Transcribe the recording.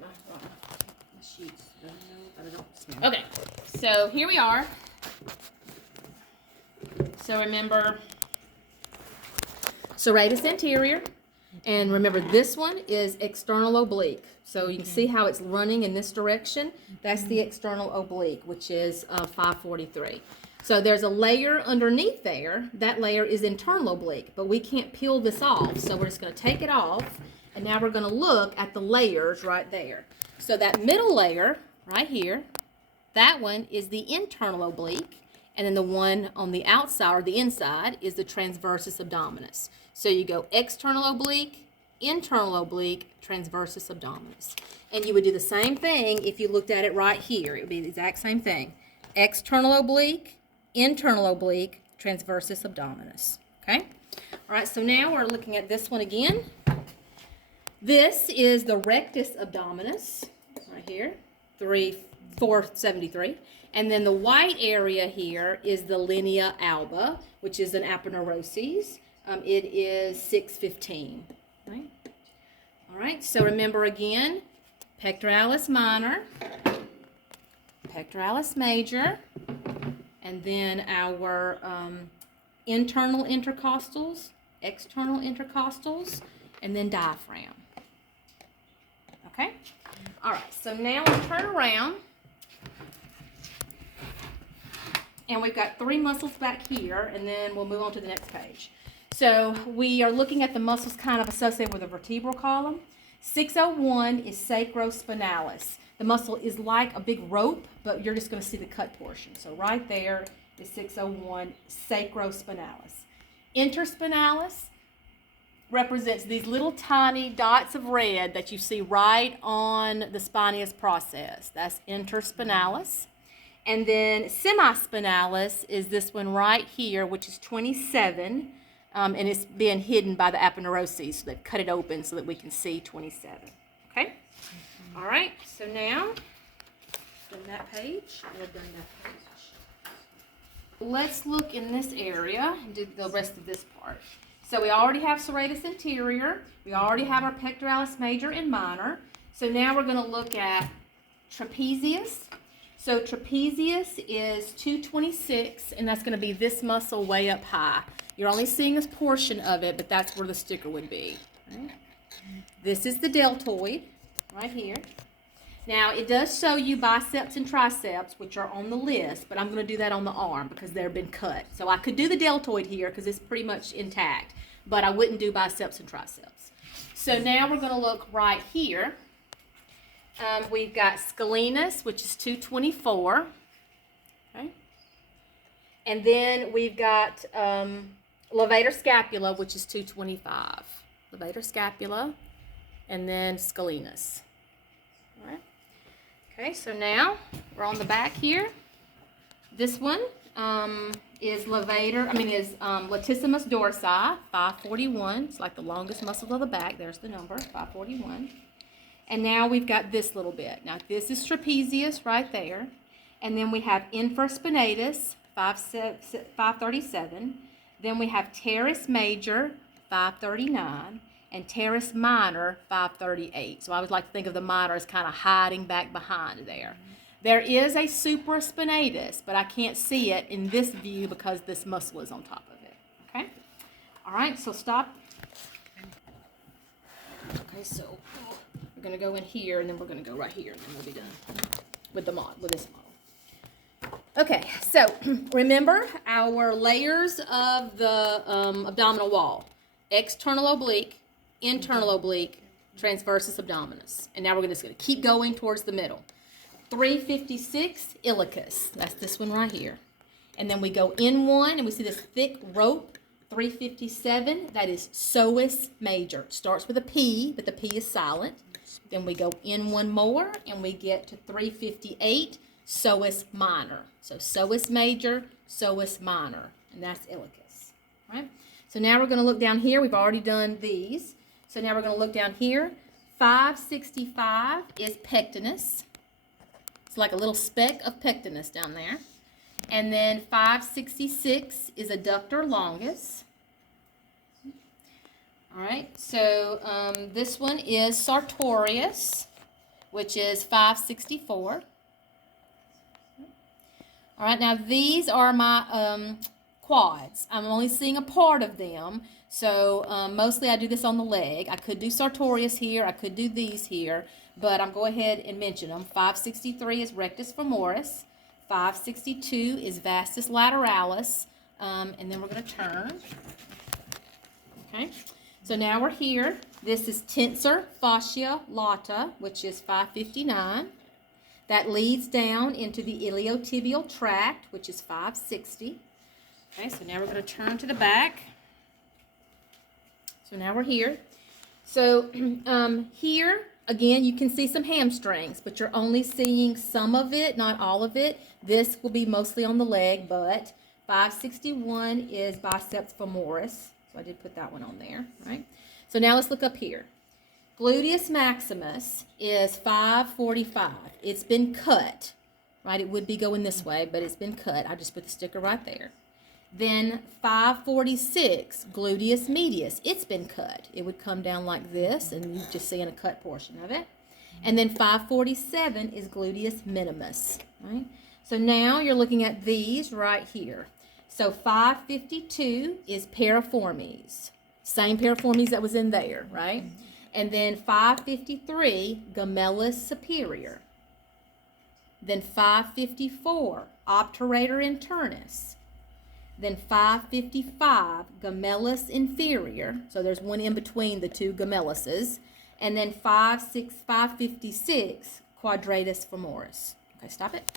my sheets. But I don't. Okay, so here we are. So remember, serratus anterior, and remember this one is external oblique. So you can see how it's running in this direction. That's the external oblique, which is 543. So there's a layer underneath there. That layer is internal oblique, but we can't peel this off. So we're just going to take it off, and now we're going to look at the layers right there. So that middle layer right here, that one is the internal oblique, and then the one on the outside or the inside is the transversus abdominis. So you go external oblique, internal oblique, transversus abdominis. And you would do the same thing if you looked at it right here. It would be the exact same thing. External oblique, internal oblique, transversus abdominis. Okay? All right, so now we're looking at this one again. This is the rectus abdominis right here, 473. And then the white area here is the linea alba, which is an aponeurosis. It is 615. Right? All right, so remember again, pectoralis minor, pectoralis major, and then our internal intercostals, external intercostals, and then diaphragm. Okay? All right, so now we turn around. And we've got 3 muscles back here, and then we'll move on to the next page. So we are looking at the muscles kind of associated with the vertebral column. 601 is sacrospinalis. The muscle is like a big rope, but you're just going to see the cut portion. So right there is 601, sacrospinalis. Interspinalis represents these little tiny dots of red that you see right on the spinous process. That's interspinalis. And then semispinalis is this one right here, which is 27, and it's being hidden by the aponeurosis. So they've cut it open so that we can see 27. Okay? All right, so now, done that page. We've done that page. Let's look in this area and do the rest of this part. So we already have serratus anterior. We already have our pectoralis major and minor. So now we're going to look at trapezius. So trapezius is 226, and that's going to be this muscle way up high. You're only seeing a portion of it, but that's where the sticker would be. Right? This is the deltoid, right here. Now, it does show you biceps and triceps, which are on the list, but I'm going to do that on the arm because they've been cut. So I could do the deltoid here because it's pretty much intact, but I wouldn't do biceps and triceps. So now we're going to look right here. We've got scalenus, which is 224. Okay. And then we've got levator scapula, which is 225. Levator scapula, and then scalenus. All right. Okay, so now we're on the back here. This one is latissimus dorsi, 541. It's like the longest muscle of the back. There's the number, 541. And now we've got this little bit. Now this is trapezius right there. And then we have infraspinatus, 537. Then we have teres major, 539. And teres minor, 538. So I would like to think of the minor as kind of hiding back behind there. There is a supraspinatus, but I can't see it in this view because this muscle is on top of it. Okay? All right, so stop. Okay, so we're going to go in here, and then we're going to go right here, and then we'll be done with this model. Okay, so remember our layers of the abdominal wall. External oblique, internal oblique, transversus abdominis. And now we're just going to keep going towards the middle. 356, iliacus. That's this one right here. And then we go in one, and we see this thick rope. 357, that is psoas major. It starts with a P, but the P is silent. Then we go in one more, and we get to 358, psoas minor. So psoas major, psoas minor, and that's iliacus. All right? So now we're going to look down here. We've already done these. So now we're going to look down here. 565 is pectinus. It's like a little speck of pectinus down there. And then 566 is adductor longus. All right, so this one is sartorius. which is 564. All right, now these are my quads. I'm only seeing a part of them, so mostly I do this on the leg. I could do sartorius here, I could do these here, but I'm going ahead and mention them. 563 is rectus femoris, 562 is vastus lateralis, and then we're going to turn. Okay, so now we're here. This is tensor fascia lata, which is 559. That leads down into the iliotibial tract, which is 560. Okay, so now we're going to turn to the back. So now we're here. So here, again, you can see some hamstrings, but you're only seeing some of it, not all of it. This will be mostly on the leg, but 561 is biceps femoris. So I did put that one on there, right? So now let's look up here. Gluteus maximus is 545. It's been cut, right? It would be going this way, but it's been cut. I just put the sticker right there. Then 546, gluteus medius. It's been cut. It would come down like this, and you just see in a cut portion of it. And then 547 is gluteus minimus, right? So now you're looking at these right here. So 552 is piriformes. Same piriformes that was in there, right? And then 553, gemellus superior. Then 554, obturator internus. Then 555, gemellus inferior. So there's one in between the two gemelluses. And then 556, quadratus femoris. Okay, stop it.